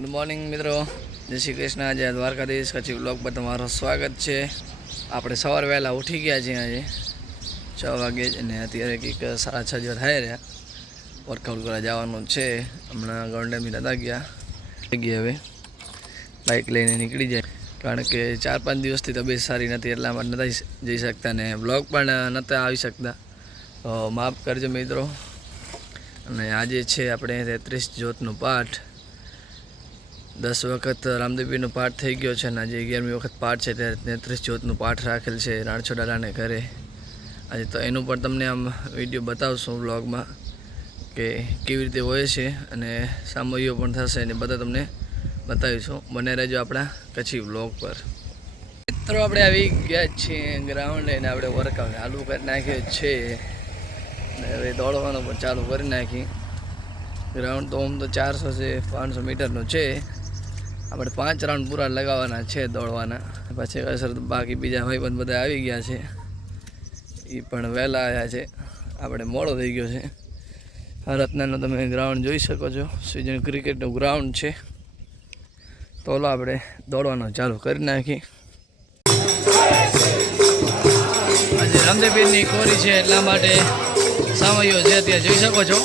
Good morning મિત્રો, જય શ્રી કૃષ્ણ। આજે દ્વારકાધીશ કચ્છી બ્લોગ પર તમારું સ્વાગત છે। આપણે સવાર વહેલા ઉઠી ગયા છીએ, આજે 6 વાગે જ, અને અત્યારે કંઈક 6:30 જેવા થાય રહ્યા। વર્કઆઉટ કરવા જવાનું છે। હમણાં ગોંડેમથી નતા ગયા, હવે બાઇક લઈને નીકળી જાય, કારણ કે 4-5 દિવસથી તબિયત સારી નથી, એટલા માટે નતા જઈ શકતા ને બ્લોગ પણ નહોતા આવી શકતા, તો માફ કરજો મિત્રો। અને આજે છે આપણે 33 જ્યોતનો પાઠ। 10 વખત રામદેવપીરનો પાઠ થઈ ગયો છે, અને આજે 11મી વખત પાઠ છે, ત્યારે 33 જ્યોતનો પાઠ રાખેલ છે રાણછોડાલાને ઘરે। આજે તો એનું પણ તમને આમ વિડીયો બતાવશું બ્લોગમાં, કે કેવી રીતે હોય છે, અને સામૂહિકો પણ થશે, અને બધા તમને બતાવીશું। બને રહેજો આપણા કચ્છી બ્લોગ પર। મિત્રો આપણે આવી ગયા છીએ ગ્રાઉન્ડ લઈને, આપણે વર્કઆઉટ ચાલુ કરી નાખ્યો છે, હવે દોડવાનું પણ ચાલુ કરી નાખી। ગ્રાઉન્ડ તો આમ તો 400 છે, 500 મીટરનું છે। આપણે 5 રાઉન્ડ પૂરા લગાવવાના છે દોડવાના। પછી અસર બાકી બીજા ભાઈબંધ બધા આવી ગયા છે, એ પણ વહેલા આવ્યા છે, આપણે મોડો થઈ ગયો છે। રત્નાનું તમે ગ્રાઉન્ડ જોઈ શકો છો, સિઝન ક્રિકેટનું ગ્રાઉન્ડ છે। તો આપણે દોડવાનું ચાલુ કરી નાખી। આજે રામદેવપીરની કોરી છે, એટલા માટે સામૈયો છે, ત્યાં જોઈ શકો છો।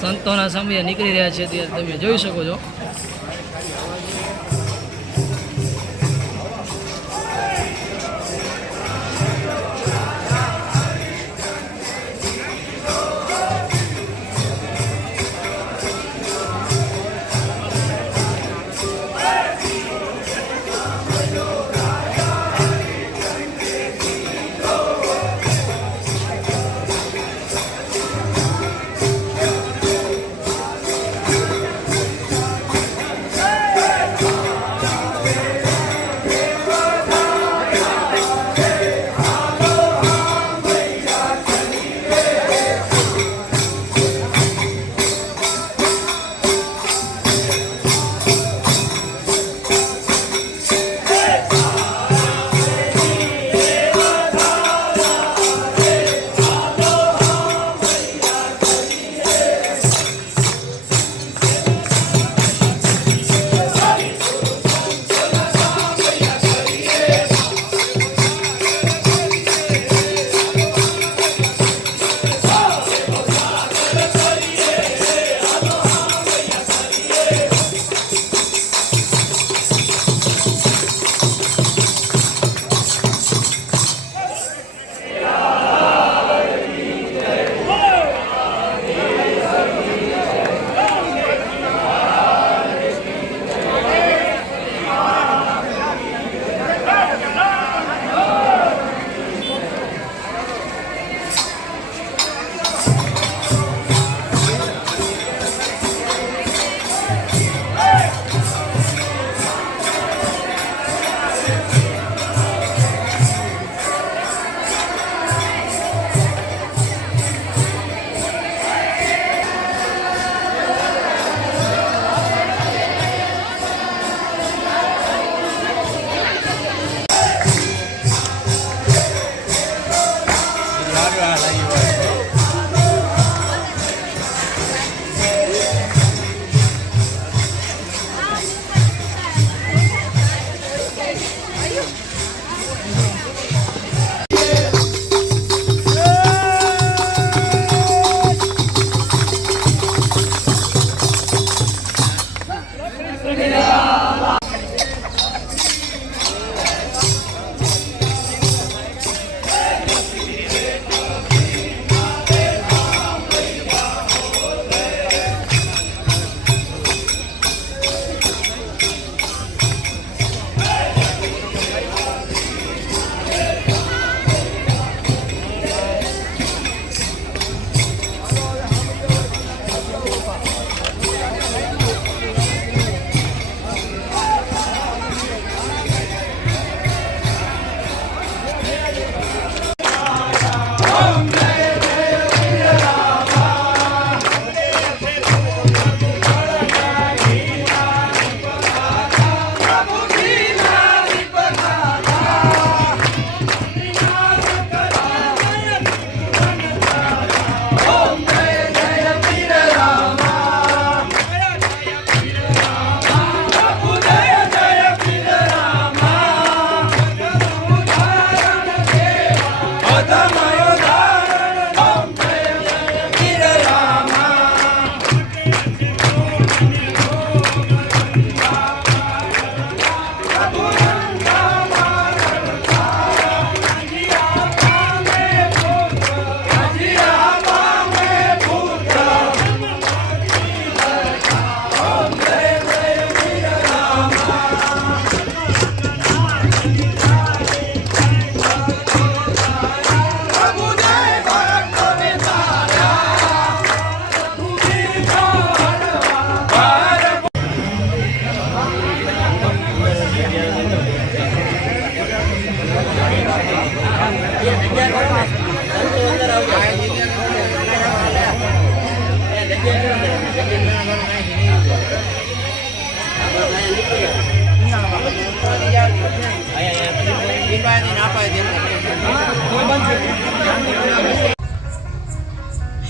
સંતોના સમયે નીકળી રહ્યા છે, ત્યારે તમે જોઈ શકો છો।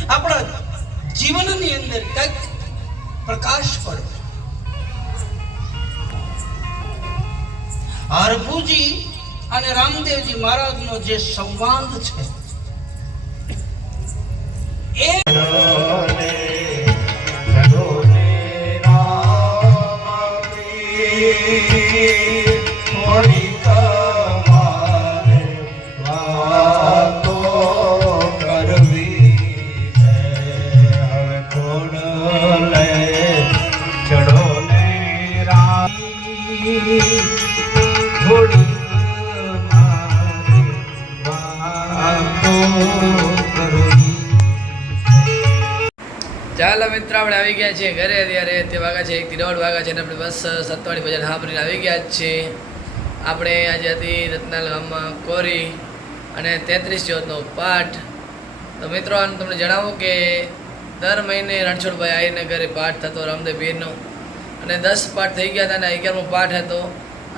આપણા જીવનની અંદર કંઈક પ્રકાશ પડે. હરભુજી અને રામદેવજી મહારાજનો જે સંવાદ છે એ ચાલો મિત્રો આપણે આવી ગયા છીએ ઘરે. અત્યારે તે વાગ્યા છે 1 થી 1.5 વાગ્યા છે અને આપણે બસ 27 બજાર સાંભળીને આવી ગયા જ છીએ. આપણે આજે હતી રત્નાલ ગામમાં કોરી અને 33 જ્યોતનો પાઠ. તો મિત્રો આને તમને જણાવું કે દર મહિને રણછોડભાઈ આવીને ઘરે પાઠ થતો રામદેવ પીરનો, અને 10 પાઠ થઈ ગયા હતા અને 11મો પાઠ હતો.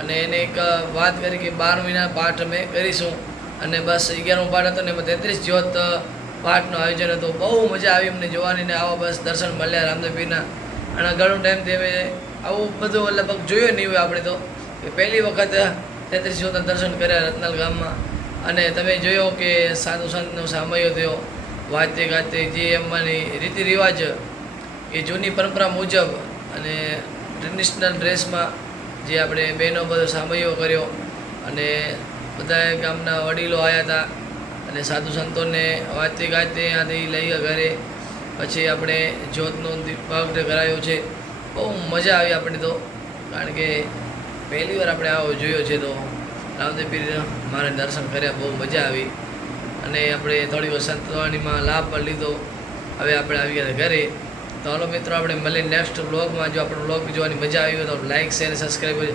અને એને એક વાત કરી કે 12 મહિના પાઠ અમે કરીશું, અને બસ 11મો પાઠ હતો ને એમાં 33 જ્યોત પાઠનું આયોજન હતું. બહુ મજા આવી અમને જોવાની ને આવા બસ દર્શન મળ્યા રામદેવ પીરના. અને ઘણું ટાઈમથી અમે આવું બધું લગભગ જોયું નહીં હોય આપણે તો, કે પહેલી વખત 33 જ્યોતના દર્શન કર્યા રત્નાલ ગામમાં. અને તમે જોયો કે સાધુ સંતનો સામયો થયો, વાતે ગાતે જે એમની રીતિ રિવાજ એ જૂની પરંપરા મુજબ, અને ટ્રેડિશનલ ડ્રેસમાં જે આપણે બહેનો બધો સામયો કર્યો, અને બધા ગામના વડીલો આવ્યા હતા અને સાધુ સંતોને વાતે ગાતે ત્યાંથી લઈ ગયા ઘરે. પછી આપણે જ્યોતનું દીપાવટ કરાયો છે. બહુ મજા આવી આપણને તો, કારણ કે પહેલી વાર આપણે આવો જોયો છે. તો રામદેવ પીર મારે દર્શન કર્યા, બહુ મજા આવી. અને આપણે થોડી વાર સંતવાણીમાં લાભ પણ લીધો. હવે આપણે આવી ગયા ઘરે. તો હાલો મિત્રો, આપણે મળીએ નેક્સ્ટ વ્લોગમાં. જો આપણો વ્લોગ જોવાની મજા આવી હોય તો લાઇક શેર સબસ્ક્રાઈબ કરજો.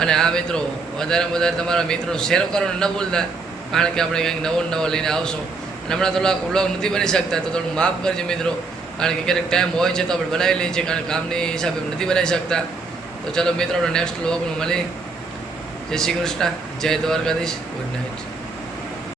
અને આ મિત્રો વધારેમાં વધારે તમારા મિત્રો શેર કરવાનું ન ભૂલતા, કારણ કે આપણે કંઈક નવો લઈને આવશું. અને હમણાં થોડાક વ્લોગ નથી બની શકતા, તો થોડું માફ કરજો મિત્રો, કારણ કે ક્યારેક ટાઈમ હોય છે તો આપણે બનાવી લઈએ છીએ, કારણ કે કામની હિસાબે નથી બનાવી શકતા. તો ચલો મિત્રો, આપણે નેક્સ્ટ વ્લોગમાં મળીએ. જય શ્રી કૃષ્ણ, જય દ્વારકાધીશ, ગુડ નાઇટ.